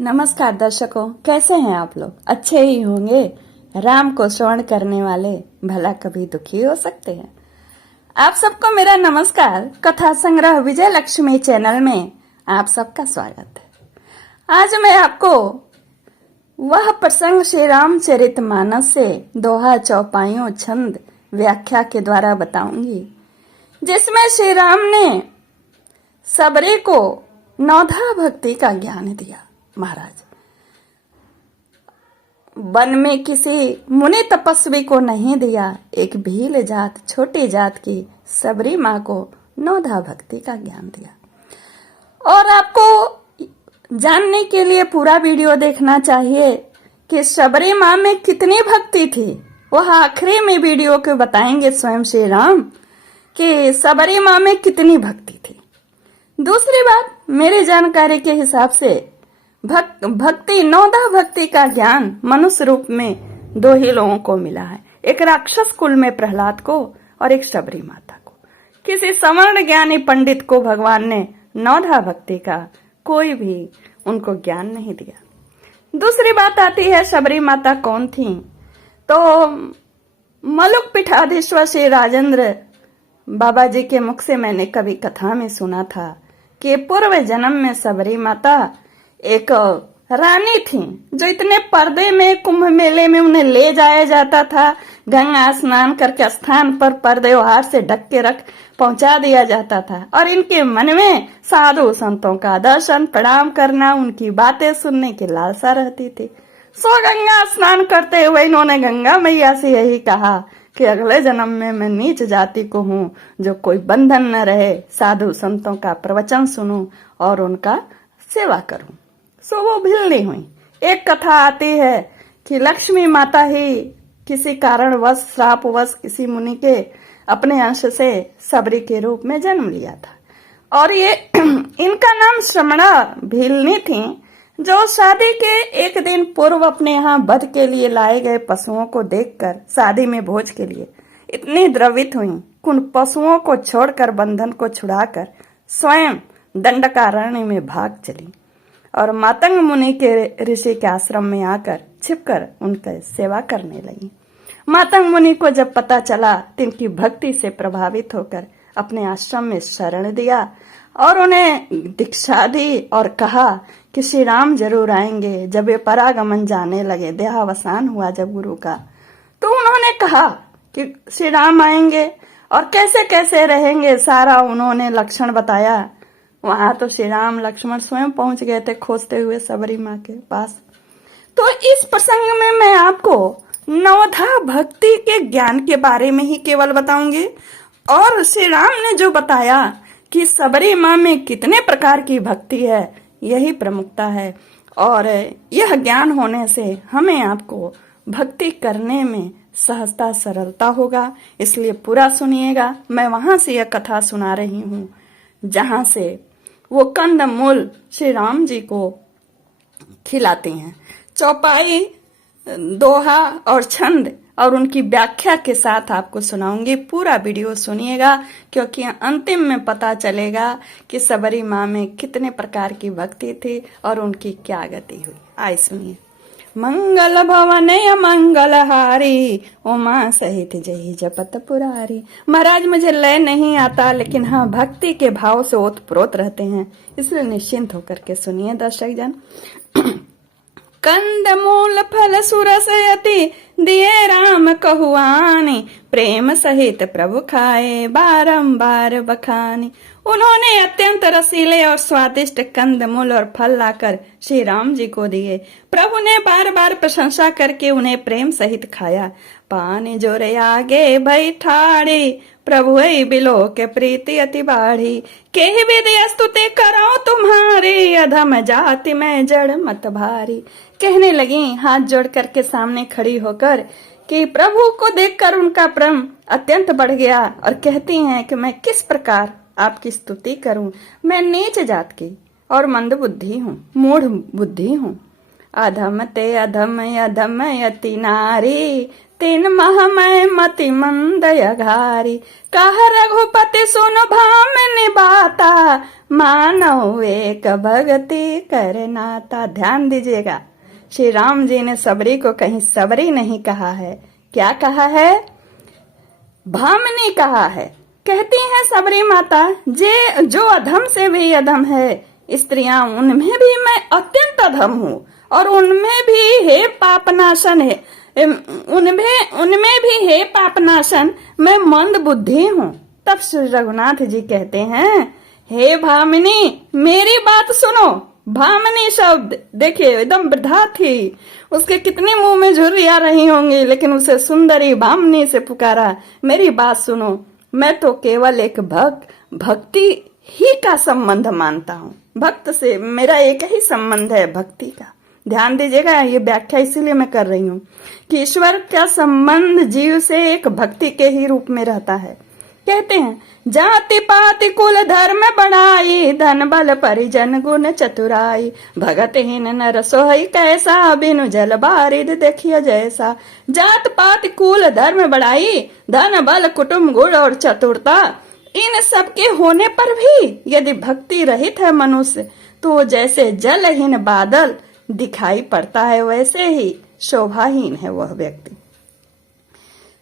नमस्कार दर्शकों, कैसे हैं आप लोग? अच्छे ही होंगे। राम को श्रवण करने वाले भला कभी दुखी हो सकते हैं। आप सबको मेरा नमस्कार। कथा संग्रह विजय लक्ष्मी चैनल में आप सबका स्वागत है। आज मैं आपको वह प्रसंग श्री रामचरितमानस से दोहा, चौपाइयों, छंद, व्याख्या के द्वारा बताऊंगी, जिसमें श्री राम ने सबरी को नौधा भक्ति का ज्ञान दिया। महाराज, वन में किसी मुनि तपस्वी को नहीं दिया, एक भील जात, छोटी जात की सबरी माँ को नौधा भक्ति का ज्ञान दिया। और आपको जानने के लिए पूरा वीडियो देखना चाहिए कि सबरी माँ में कितनी भक्ति थी। वह आखिरी में वीडियो को बताएंगे स्वयं श्री राम कि सबरी माँ में कितनी भक्ति थी। दूसरी बात, मेरी जानकारी के हिसाब से भक्ति, नौधा भक्ति का ज्ञान मनुष्य रूप में दो ही लोगों को मिला है, एक राक्षस कुल में प्रहलाद को और एक सबरी माता को। किसी सवर्ण ज्ञानी पंडित को भगवान ने नौधा भक्ति का कोई भी उनको ज्ञान नहीं दिया। दूसरी बात आती है, सबरी माता कौन थी? तो मलुक पीठाधीश्वर श्री राजेंद्र बाबा जी के मुख से मैंने कभी कथा में सुना था कि पूर्व जन्म में सबरी माता एक रानी थी, जो इतने पर्दे में कुंभ मेले में उन्हें ले जाया जाता था। गंगा स्नान करके स्थान पर पर्दे हार से ढक के रख पहुंचा दिया जाता था और इनके मन में साधु संतों का दर्शन, प्रणाम करना, उनकी बातें सुनने की लालसा रहती थी। सो गंगा स्नान करते हुए इन्होंने गंगा मैया से यही कहा कि अगले जन्म में मैं नीच जाति को हूँ, जो कोई बंधन न रहे, साधु संतों का प्रवचन सुनूं और उनका सेवा करूं। सो वो भिल्ली हुई। एक कथा आती है कि लक्ष्मी माता ही किसी कारणवश, श्रापवश किसी मुनि के अपने अंश से सबरी के रूप में जन्म लिया था और ये इनका नाम श्रमणा भीलनी थी, जो शादी के एक दिन पूर्व अपने यहाँ वध के लिए लाए गए पशुओं को देखकर शादी में भोज के लिए इतनी द्रवित हुई, उन पशुओं को छोड़कर, बंधन को छुड़ाकर स्वयं दंडकारण्य में भाग चली और मातंग मुनि के ऋषि के आश्रम में आकर छिपकर उनकी सेवा करने लगी। मातंग मुनि को जब पता चला तो इनकी भक्ति से प्रभावित होकर अपने आश्रम में शरण दिया और उन्हें दीक्षा दी और कहा कि श्री राम जरूर आएंगे। जब ये परागमन जाने लगे, देहावसान हुआ जब गुरु का, तो उन्होंने कहा कि श्री राम आएंगे और कैसे कैसे रहेंगे, सारा उन्होंने लक्षण बताया। वहां तो श्री राम लक्ष्मण स्वयं पहुंच गए थे खोजते हुए सबरी माँ के पास। तो इस प्रसंग में मैं आपको नवधा भक्ति के ज्ञान के बारे में ही केवल बताऊंगी और श्री राम ने जो बताया कि सबरी माँ में कितने प्रकार की भक्ति है, यही प्रमुखता है। और यह ज्ञान होने से हमें आपको भक्ति करने में सहजता, सरलता होगा। इसलिए पूरा सुनिएगा। मैं वहां से यह कथा सुना रही हूँ जहां से वो कंद मूल श्री राम जी को खिलाते हैं। चौपाई, दोहा और छंद और उनकी व्याख्या के साथ आपको सुनाऊंगी। पूरा वीडियो सुनिएगा, क्योंकि अंतिम में पता चलेगा कि सबरी माँ में कितने प्रकार की भक्ति थी और उनकी क्या गति हुई। आइए सुनिए। मंगल भवन मंगलहारी, उमा सहित जय जपत पुरारी। महाराज, मुझे लय नहीं आता, लेकिन हाँ भक्ति के भाव से ओतप्रोत रहते हैं, इसलिए निश्चिंत होकर के सुनिए दर्शक जन। कंद मूल फल सुरस यति, दिए राम कहुआनी, प्रेम सहित प्रभु खाए बारंबार बखानी। उन्होंने अत्यंत रसीले और स्वादिष्ट कंद मूल और फल लाकर श्री राम जी को दिए। प्रभु ने बार बार प्रशंसा करके उन्हें प्रेम सहित खाया। पानी जोरे आगे बैठाड़ी, प्रभु बिलो के प्रीति अति बाढ़ी। के विधि स्तुति करो तुम्हारी, अधम जाति में जड़ मत भारी। कहने लगी हाथ जोड़ करके सामने खड़ी होकर कि प्रभु को देखकर उनका प्रेम अत्यंत बढ़ गया और कहती हैं कि मैं किस प्रकार आपकी स्तुति करूं। मैं नीच जात की और मंद बुद्धि हूँ, मूढ़ बुद्धि हूँ। अधम ते अधम अधम यति नारी, तीन माह मैं मति मंद अघारी, कह रघुपति सुन भामिनी बाता, मानव एक भगति कर नाता। ध्यान दीजिएगा, श्री राम जी ने सबरी को कहीं सबरी नहीं कहा है, क्या कहा है? भामिनी कहा है। कहती है सबरी माता, जे जो अधम से भी अधम है स्त्रियां, उनमें भी मैं अत्यंत अधम हूँ, और उनमें भी हे पापनाशन है, उनमें भी हे पापनाशन मैं मंद बुद्धि हूँ। तब श्री रघुनाथ जी कहते हैं, हे भामिनी मेरी बात सुनो। भामिनी शब्द देखिए एकदम वृद्धा थी, उसके कितने मुंह में झुर्री आ रही होंगी, लेकिन उसे सुंदरी भामिनी से पुकारा, मेरी बात सुनो, मैं तो केवल एक भक्ति ही का संबंध मानता हूँ। भक्त से मेरा एक ही संबंध है, भक्ति का। ध्यान दीजिएगा, ये व्याख्या इसीलिए मैं कर रही हूँ कि ईश्वर का संबंध जीव से एक भक्ति के ही रूप में रहता है। कहते हैं, जाति पाति कुल धर्म बढ़ाई, धन बल परिजन गुण चतुराई, भगत हीन नर सोहई कैसा, बिनु जल बारिद देखिए जैसा। जात पात कुल धर्म बढ़ाई, धन बल कुटुंब गुण और चतुरता, इन सब के होने पर भी यदि भक्ति रहित है मनुष्य, तो जैसे जलहीन बादल दिखाई पड़ता है, वैसे ही शोभाहीन है वह व्यक्ति।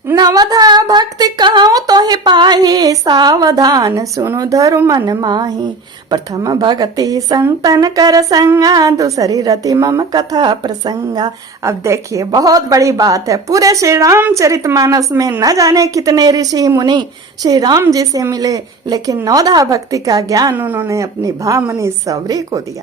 नवधा भक्ति कहूँ तो ही पाही, सावधान सुनु धरु मन माही। प्रथम भक्ति संतन कर संगा, दूसरी रति मम कथा प्रसंगा। अब देखिए बहुत बड़ी बात है, पूरे श्री रामचरितमानस में न जाने कितने ऋषि मुनि श्री राम जी से मिले, लेकिन नवधा भक्ति का ज्ञान उन्होंने अपनी भामिनी सबरी को दिया।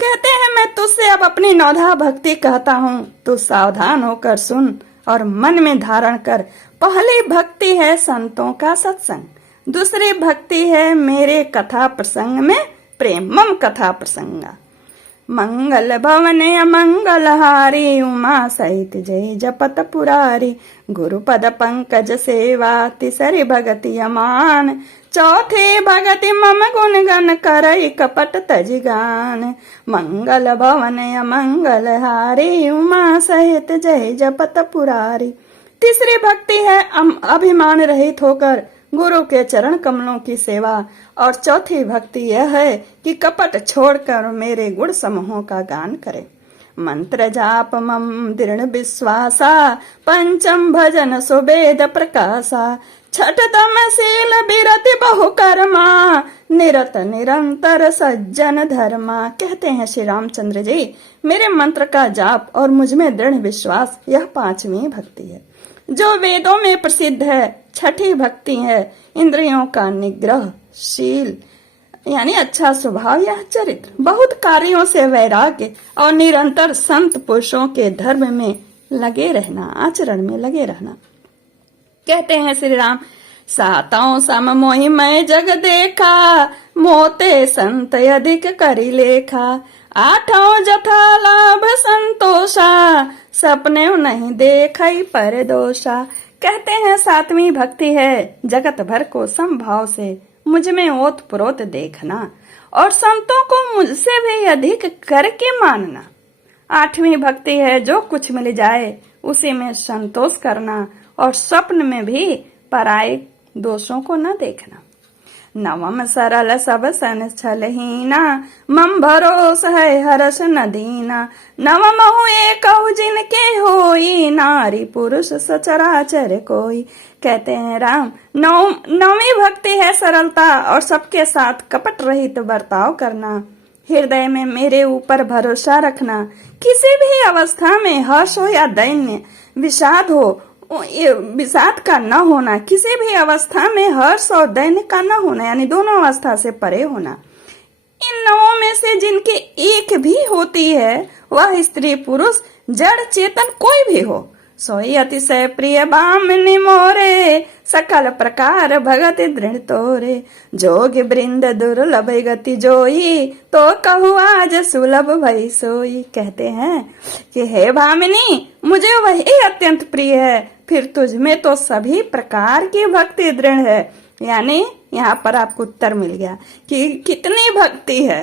कहते हैं, मैं तुझसे अब अपनी नवधा भक्ति कहता हूँ, तू सावधान होकर सुन और मन में धारण कर। पहली भक्ति है संतों का सत्संग, दूसरी भक्ति है मेरे कथा प्रसंग में प्रेम, मम कथा प्रसंगा। मंगल भवने अमंगल हारी, उमा सहित जय जपत पुरारी। गुरुपद पंकज सेवा, तिसरी भगति अमान, चौथी भगति मम गुण गण करई कपट तज गान। मंगल भवन अमंगल हारी, उमा सहित जय जपत पुरारी। तीसरी भक्ति है अभिमान रहित होकर गुरु के चरण कमलों की सेवा, और चौथी भक्ति यह है कि कपट छोड़कर मेरे गुण समूहों का गान करे। मंत्र जाप मम दृढ़ विश्वासा, पंचम भजन सुवेद प्रकाशा। छठतम शील बिरति बहुकर्मा, निरत निरंतर सज्जन धर्मा। कहते हैं श्री रामचंद्र जी, मेरे मंत्र का जाप और मुझ में दृढ़ विश्वास, यह पांचवी भक्ति है जो वेदों में प्रसिद्ध है। छठी भक्ति है इंद्रियों का निग्रह, शील यानी अच्छा स्वभाव या चरित्र, बहुत कार्यों से वैराग्य, और निरंतर संत पुरुषों के धर्म में लगे रहना, आचरण में लगे रहना। कहते हैं श्री राम, सातों सम मोहि मैं जग देखा, मोते संत अधिक करी लेखा। आठों जथा लाभ संतोषा, सपने नहीं देखई पर दोषा। कहते हैं सातवीं भक्ति है जगत भर को समभाव से मुझ में ओत प्रोत देखना, और संतों को मुझसे भी अधिक करके मानना। आठवीं भक्ति है जो कुछ मिल जाए उसी में संतोष करना, और स्वप्न में भी पराये दोषों को न देखना। नवम सरल सब सन छलहीना, मम भरोस है हर्ष न दीना। नवम हूँ एक जिनके होई, नारी पुरुष सचराचर कोई। कहते हैं राम, नौवीं भक्ति है सरलता और सबके साथ कपट रहित बर्ताव करना। हृदय में मेरे ऊपर भरोसा रखना, किसी भी अवस्था में हर्ष हो या दैन्य, विषाद हो, विषाद का न होना, किसी भी अवस्था में हर्ष और दैन्य का न होना, यानी दोनों अवस्था से परे होना। इन नवों में से जिनके एक भी होती है, वह स्त्री पुरुष जड़ चेतन कोई भी हो, सोई अतिशय प्रिय बामनी मोरे। सकल प्रकार भगति दृढ़ तोरे, जोग वृंद दुर्लभ गति जोई। तो कहू आज सुलभ भई सोई। कहते हैं कि हे भामिनी, मुझे वही अत्यंत प्रिय है, फिर तुझ में तो सभी प्रकार की भक्ति दृढ़ है। यानी यहाँ पर आपको उत्तर मिल गया कि कितनी भक्ति है।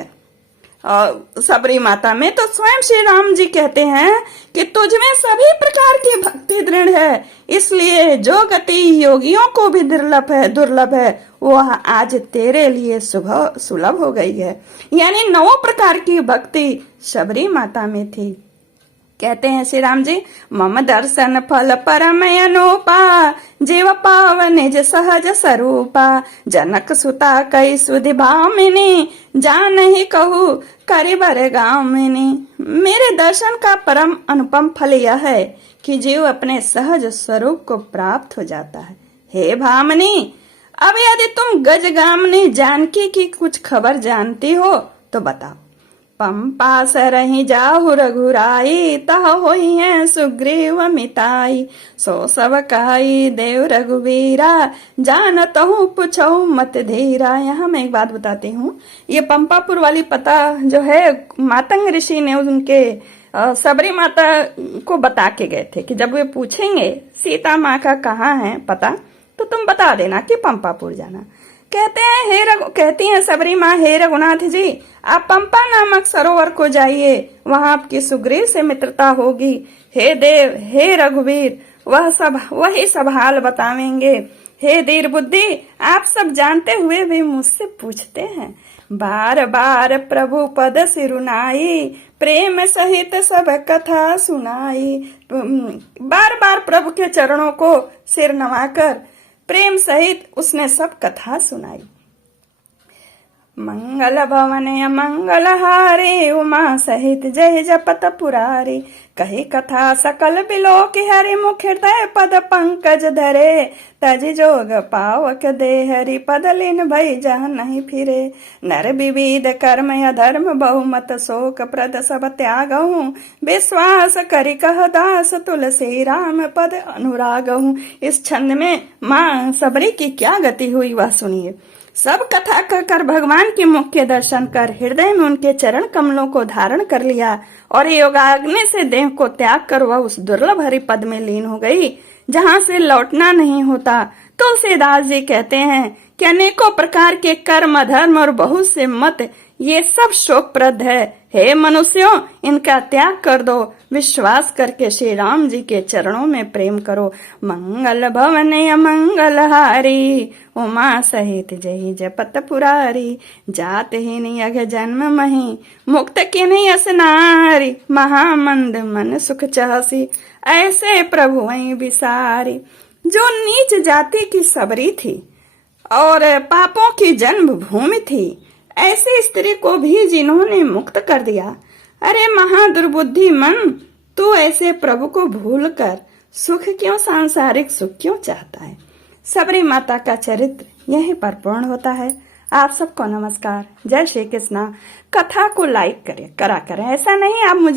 सबरी माता में, तो स्वयं श्री राम जी कहते हैं कि तुझमें सभी प्रकार की भक्ति दृढ़ है, इसलिए जो गति योगियों को भी दुर्लभ है वह आज तेरे लिए सुलभ हो गई है। यानी 9 प्रकार की भक्ति सबरी माता में थी। कहते हैं श्री राम जी, मम दर्शन फल परम अनूपा, जीव पाव निज सहज स्वरूपा, जनक सुता कई सुधि भामिनी, जान ही कहू करिबर गामिनी। मेरे दर्शन का परम अनुपम फल यह है कि जीव अपने सहज स्वरूप को प्राप्त हो जाता है। हे भामिनी, अब यदि तुम गजगामिनी जानकी की कुछ खबर जानती हो तो बताओ। पंपा सरहि जाहु रघुराई, तह होई है सुग्रीव मिताई, सो सब कहाई देव रघुवीरा, जानतहु पूछऊ मत धीरा। यहाँ मैं एक बात बताती हूँ, ये पंपापुर वाली पता जो है मातंग ऋषि ने उनके सबरी माता को बता के गए थे कि जब वे पूछेंगे सीता माँ का कहाँ है पता तो तुम बता देना कि पंपापुर जाना। कहती हैं सबरी माँ, हे रघुनाथ जी, आप पंपा नामक सरोवर को जाइए, वहां आपकी सुग्रीव से मित्रता होगी। हे देव, हे रघुवीर, वही सब हाल बतावेंगे। हे धीर बुद्धि, आप सब जानते हुए भी मुझसे पूछते हैं। बार बार प्रभु पद सिरुनाई, प्रेम सहित सब कथा सुनाई। बार बार प्रभु के चरणों को सिर नवाकर प्रेम सहित उसने सब कथा सुनाई। मंगल भवन अमंगल हारे, उमा सहित जय जपत पुरारी, कही कथा सकल बिलोक हरि, मुख हृदय पद पंकज धरे, तज जोग पावक दे हरि, पद लीन भई जह नहीं फिरे। नर विविध कर्म अधर्म बहुमत, शोक प्रद सब त्यागहूँ, विश्वास करि कह दास तुलसी राम पद अनुरागहूँ। इस छंद में माँ सबरी की क्या गति हुई वह सुनिए। सब कथा कहकर भगवान के मुख के दर्शन कर हृदय में उनके चरण कमलों को धारण कर लिया और योगाग्नि से देह को त्याग कर वह उस दुर्लभ हरि पद में लीन हो गई जहां से लौटना नहीं होता। तुलसीदास जी कहते हैं कि अनेकों प्रकार के कर्म धर्म और बहुत से मत ये सब शोकप्रद है। हे मनुष्यों, इनका त्याग कर दो, विश्वास करके श्री राम जी के चरणों में प्रेम करो। मंगल भवन अमंगल हारी, उमा सहित जय जपत पुरारी, जात ही नियघ जन्म मही, मुक्त की नहीं असनारी, महामंद मन सुख चासी, ऐसे प्रभु वहीं विसारी। जो नीच जाति की सबरी थी और पापों की जन्म भूमि थी, ऐसी स्त्री को भी जिन्होंने मुक्त कर दिया। अरे महादुर्बुद्धि मन, तू ऐसे प्रभु को भूलकर सुख क्यों, सांसारिक सुख क्यों चाहता है। सबरी माता का चरित्र यहीं पर पूर्ण होता है। आप सबको नमस्कार, जय श्री कृष्णा। कथा को लाइक करें, करा करें, ऐसा नहीं आप मुझे